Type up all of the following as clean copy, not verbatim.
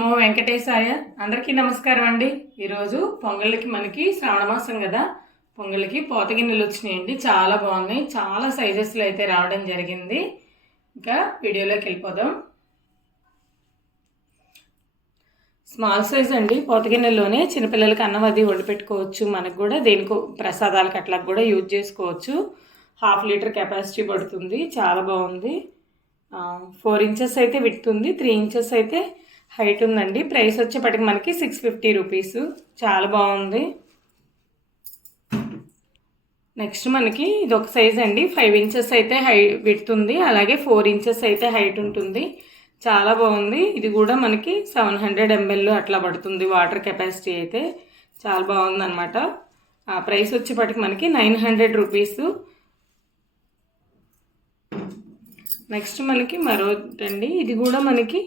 నమో వెంకటేశాయ. అందరికీ నమస్కారం అండి. ఈరోజు పొంగళ్ళకి మనకి శ్రావణ మాసం కదా, పొంగళ్ళకి పోత గిన్నెలు వచ్చినాయండి. చాలా బాగున్నాయి, చాలా సైజెస్లో అయితే రావడం జరిగింది. ఇంకా వీడియోలోకి వెళ్ళిపోదాం. స్మాల్ సైజ్ అండి, పోత గిన్నెల్లోనే చిన్నపిల్లలకి అన్నం అది వండి పెట్టుకోవచ్చు. మనకు కూడా దేనికో ప్రసాదాలకు అట్లా కూడా యూజ్ చేసుకోవచ్చు. 1/2 లీటర్ కెపాసిటీ పడుతుంది. చాలా బాగుంది. 4 ఇంచెస్ అయితే విడ్త్ ఉంది, 3 ఇంచెస్ అయితే హైట్ ఉందండి. ప్రైస్ వచ్చేప్పటికి మనకి 650 రూపీస్. చాలా బాగుంది. నెక్స్ట్ మనకి ఇది ఒక సైజ్ అండి, 5 ఇంచెస్ అయితే విడ్త్ ఉంది, అలాగే 4 ఇంచెస్ అయితే హైట్ ఉంటుంది. చాలా బాగుంది. ఇది కూడా మనకి 700 ml అట్లా పడుతుంది వాటర్ కెపాసిటీ అయితే. చాలా బాగుంది అనమాట. ప్రైస్ వచ్చేప్పటికి మనకి 900 రూపీస్. నెక్స్ట్ మనకి మరోటండి, ఇది కూడా మనకి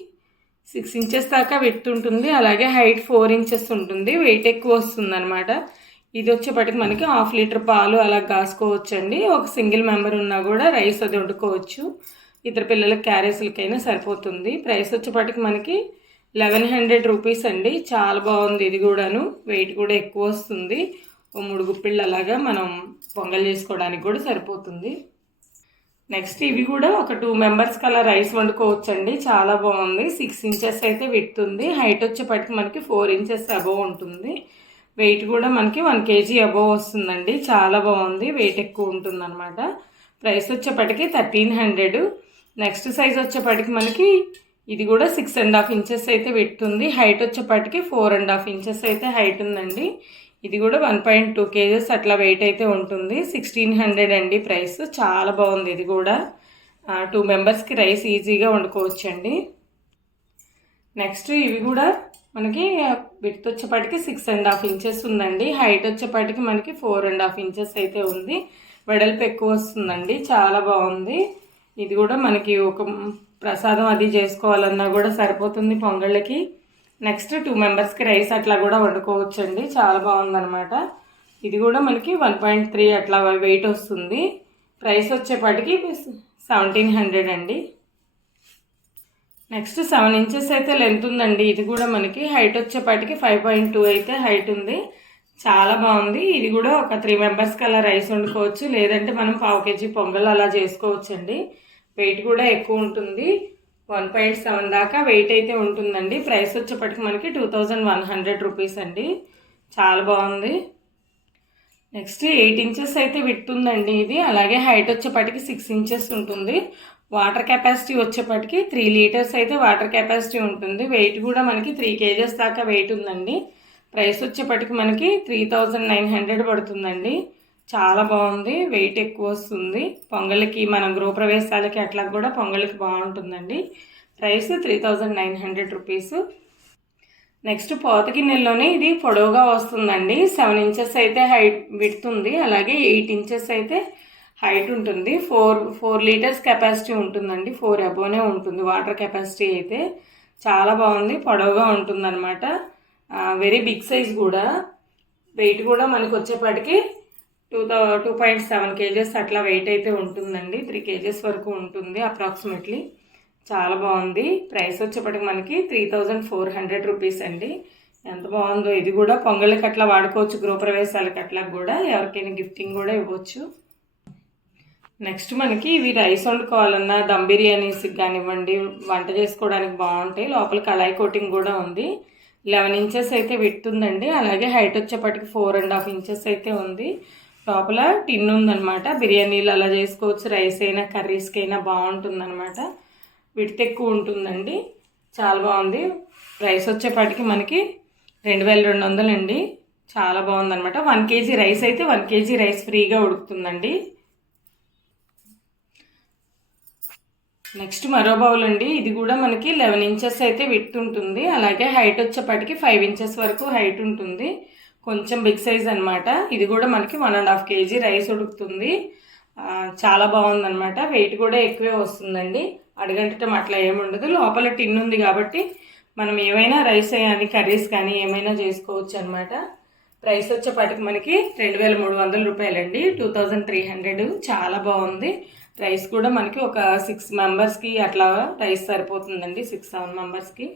6 ఇంచెస్ దాకా విడ్త్ ఉంటుంది, అలాగే హైట్ 4 ఇంచెస్ ఉంటుంది. వెయిట్ ఎక్కువ వస్తుంది అనమాట. ఇది వచ్చేప్పటికి మనకి 1/2 లీటర్ పాలు అలా కాసుకోవచ్చు అండి. ఒక సింగిల్ మెంబర్ ఉన్నా కూడా రైస్ అది వండుకోవచ్చు. ఇద్దరు పిల్లలకి క్యారేజీలకైనా సరిపోతుంది. ప్రైస్ వచ్చేప్పటికి మనకి 1100 రూపీస్ అండి. చాలా బాగుంది. ఇది కూడాను వెయిట్ కూడా ఎక్కువ వస్తుంది. 3 గుప్పిళ్ళు అలాగా మనం పొంగల్ చేసుకోవడానికి కూడా సరిపోతుంది. నెక్స్ట్ ఇవి కూడా ఒక 2 మెంబర్స్కి అలా రైస్ వండుకోవచ్చు అండి. చాలా బాగుంది. 6 ఇంచెస్ అయితే విడ్త్ ఉంది, హైట్ వచ్చేప్పటికి మనకి 4 ఇంచెస్ అబోవ్ ఉంటుంది. వెయిట్ కూడా మనకి 1 kg అబోవ్ వస్తుందండి. చాలా బాగుంది, వెయిట్ ఎక్కువ ఉంటుంది అనమాట. ప్రైస్ వచ్చేప్పటికి 1300. నెక్స్ట్ సైజ్ వచ్చేప్పటికి మనకి ఇది కూడా 6.5 ఇంచెస్ అయితే విడ్త్ ఉంది, హైట్ వచ్చేప్పటికి 4.5 ఇంచెస్ అయితే హైట్ ఉందండి. ఇది కూడా 1.2 kgs అట్లా వెయిట్ అయితే ఉంటుంది. 1600 అండి ప్రైస్. చాలా బాగుంది. ఇది కూడా 2 మెంబర్స్కి రైస్ ఈజీగా వండుకోవచ్చండి. నెక్స్ట్ ఇవి కూడా మనకి విడ్త్ వచ్చేప్పటికి 6.5 ఇంచెస్ ఉందండి, హైట్ వచ్చేప్పటికి మనకి 4.5 ఇంచెస్ అయితే ఉంది. వెడల్పు ఎక్కువ వస్తుందండి. చాలా బాగుంది. ఇది కూడా మనకి ఒక ప్రసాదం అది చేసుకోవాలన్నా కూడా సరిపోతుంది పొంగళ్ళకి. నెక్స్ట్ 2 మెంబర్స్కి రైస్ అట్లా కూడా వండుకోవచ్చండి. చాలా బాగుందనమాట. ఇది కూడా మనకి 1.3 అట్లా వెయిట్ వస్తుంది. ప్రైస్ వచ్చేప్పటికి 1700 అండి. నెక్స్ట్ 7 ఇంచెస్ అయితే లెంత్ ఉందండి. ఇది కూడా మనకి హైట్ వచ్చేప్పటికి 5.2 అయితే హైట్ ఉంది. చాలా బాగుంది. ఇది కూడా ఒక 3 మెంబర్స్కి అలా రైస్ వండుకోవచ్చు, లేదంటే మనం 1/2 kg పొంగల్ అలా చేసుకోవచ్చండి. వెయిట్ కూడా ఎక్కువ ఉంటుంది, 1.7 దాకా వెయిట్ అయితే ఉంటుందండి. ప్రైస్ వచ్చేప్పటికి మనకి 2100 రూపీస్ అండి. చాలా బాగుంది. నెక్స్ట్ 8 ఇంచెస్ అయితే విడ్త్ ఉందండి ఇది, అలాగే హైట్ వచ్చేప్పటికి 6 ఇంచెస్ ఉంటుంది. వాటర్ కెపాసిటీ వచ్చేప్పటికి 3 లీటర్స్ అయితే వాటర్ కెపాసిటీ ఉంటుంది. వెయిట్ కూడా మనకి 3 kgs దాకా వెయిట్ ఉందండి. ప్రైస్ వచ్చేప్పటికి మనకి 3900 పడుతుందండి. చాలా బాగుంది. వెయిట్ ఎక్కువ వస్తుంది. పొంగల్కి మనం గృహప్రవేశాలకి అట్లా కూడా పొంగల్కి బాగుంటుందండి. Price 3900 rupees. నెక్స్ట్ పోత గిన్నెల్లోనే ఇది పొడవుగా వస్తుందండి. 7 ఇంచెస్ అయితే హైట్ విడ్త్ ఉంది, అలాగే 8 ఇంచెస్ అయితే హైట్ ఉంటుంది. 4 లీటర్స్ కెపాసిటీ ఉంటుందండి. 4 అబోనే ఉంటుంది వాటర్ కెపాసిటీ అయితే. చాలా బాగుంది, పొడవుగా ఉంటుంది అనమాట. వెరీ బిగ్ సైజ్ కూడా. వెయిట్ కూడా మనకు వచ్చేప్పటికి 2.7 kgs అట్లా వెయిట్ అయితే ఉంటుందండి. 3 kgs వరకు ఉంటుంది అప్రాక్సిమేట్లీ. చాలా బాగుంది. ప్రైస్ వచ్చేప్పటికి మనకి 3400 రూపీస్ అండి. ఎంత బాగుందో. ఇది కూడా పొంగళ్ళకి అట్లా వాడుకోవచ్చు, గృహప్రవేశాలకి అట్లా కూడా ఎవరికైనా గిఫ్టింగ్ కూడా ఇవ్వచ్చు. నెక్స్ట్ మనకి ఇవి రైస్ వండుకోవాలన్నా దమ్ బిర్యానీస్కి కానివ్వండి, వంట చేసుకోవడానికి బాగుంటాయి. లోపల కళాయి కోటింగ్ కూడా ఉంది. 11 ఇంచెస్ అయితే విడ్త్ ఉందండి, అలాగే హైట్ వచ్చేప్పటికి 4.5 ఇంచెస్ అయితే ఉంది. లోపల టిన్ ఉందనమాట. బిర్యానీలు అలా చేసుకోవచ్చు, రైస్ అయినా కర్రీస్కి అయినా బాగుంటుందన్నమాట. విడ్త్ ఎక్కువ ఉంటుందండి. చాలా బాగుంది. ప్రైస్ వచ్చేప్పటికి మనకి 2200 అండి. చాలా బాగుందనమాట. 1 kg రైస్ అయితే 1 kg రైస్ ఫ్రీగా ఉడుకుతుందండి. నెక్స్ట్ మరో బౌల్ అండి. ఇది కూడా మనకి 11 ఇంచెస్ అయితే విడ్త్ ఉంటుంది, అలాగే హైట్ వచ్చేప్పటికి 5 ఇంచెస్ వరకు హైట్ ఉంటుంది. కొంచెం బిగ్ సైజ్ అనమాట. ఇది కూడా మనకి 1.5 kg రైస్ ఉడుకుతుంది. చాలా బాగుందనమాట. వెయిట్ కూడా ఎక్కువే వస్తుందండి. అడగంటటం అట్లా ఏముండదు. లోపల టిన్ ఉంది కాబట్టి మనం ఏమైనా రైస్ కానీ కర్రీస్ కానీ ఏమైనా చేసుకోవచ్చు అనమాట. ప్రైస్ వచ్చేప్పటికి మనకి 2300 రూపాయలండి. 2300. చాలా బాగుంది. రైస్ కూడా మనకి ఒక 6 మెంబర్స్కి అట్లా రైస్ సరిపోతుందండి. 6-7 మెంబర్స్కి.